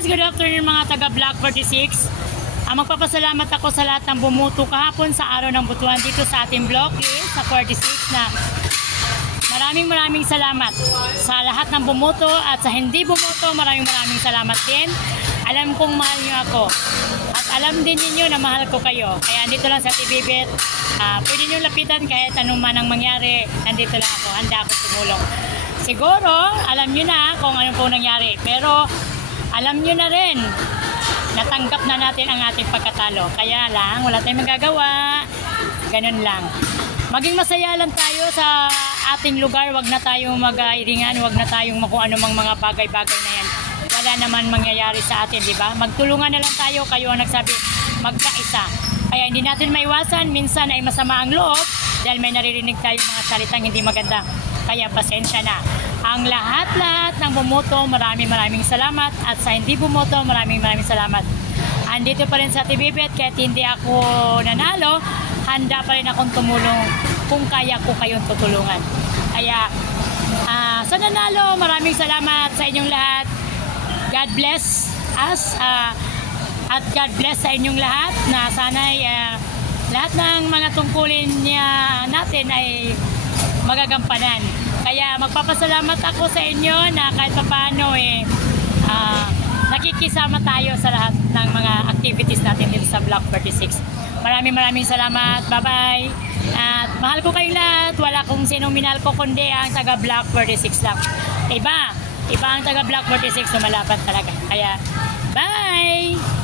Good afternoon mga taga Block 46. Magpapasalamat ako sa lahat ng bumuto kahapon sa araw ng butuan dito sa ating block sa 46 na maraming salamat sa lahat ng bumuto at sa hindi bumuto, maraming salamat din. Alam kong mahal niyo ako at alam din niyo na mahal ko kayo. Kaya andito lang sa TVBet. Pwede niyo lapitan kahit anong man ang mangyari. Nandito lang ako, handa ako tumulong. Siguro, alam niyo na kung ano po nangyari. Pero alam niyo na rin, natanggap na natin ang ating pagkatalo. Kaya lang, wala tayong magagawa. Ganun lang. Maging masaya lang tayo sa ating lugar. Wag na tayong mag-iringan. Wag na tayong kung anumang mga bagay-bagay na yan. Wala naman mangyayari sa atin, di ba? Magtulungan na lang tayo. Kayo ang nagsabi, magkaisa. Kaya hindi natin maiwasan. Minsan ay masama ang loob dahil may naririnig tayong mga salitang hindi maganda. Kaya pasensya na. Ang lahat-lahat ng bumoto, maraming salamat. At sa hindi bumoto, maraming salamat. Andito pa rin sa TVBet, kahit hindi ako nanalo, handa pa rin akong tumulong kung kaya ko kayong tutulungan. Kaya sa nanalo, maraming salamat sa inyong lahat. God bless us at God bless sa inyong lahat na sana'y lahat ng mga tungkulin niya natin ay magagampanan. Kaya magpapasalamat ako sa inyo na kahit paano nakikisama tayo sa lahat ng mga activities natin dito sa Block 46. Maraming salamat. Bye-bye. At mahal ko kayong lahat. Wala kung sinong minahal ko kundi ang taga Block 46 lang. Iba ang taga Block 46 lumalaban talaga. Kaya bye!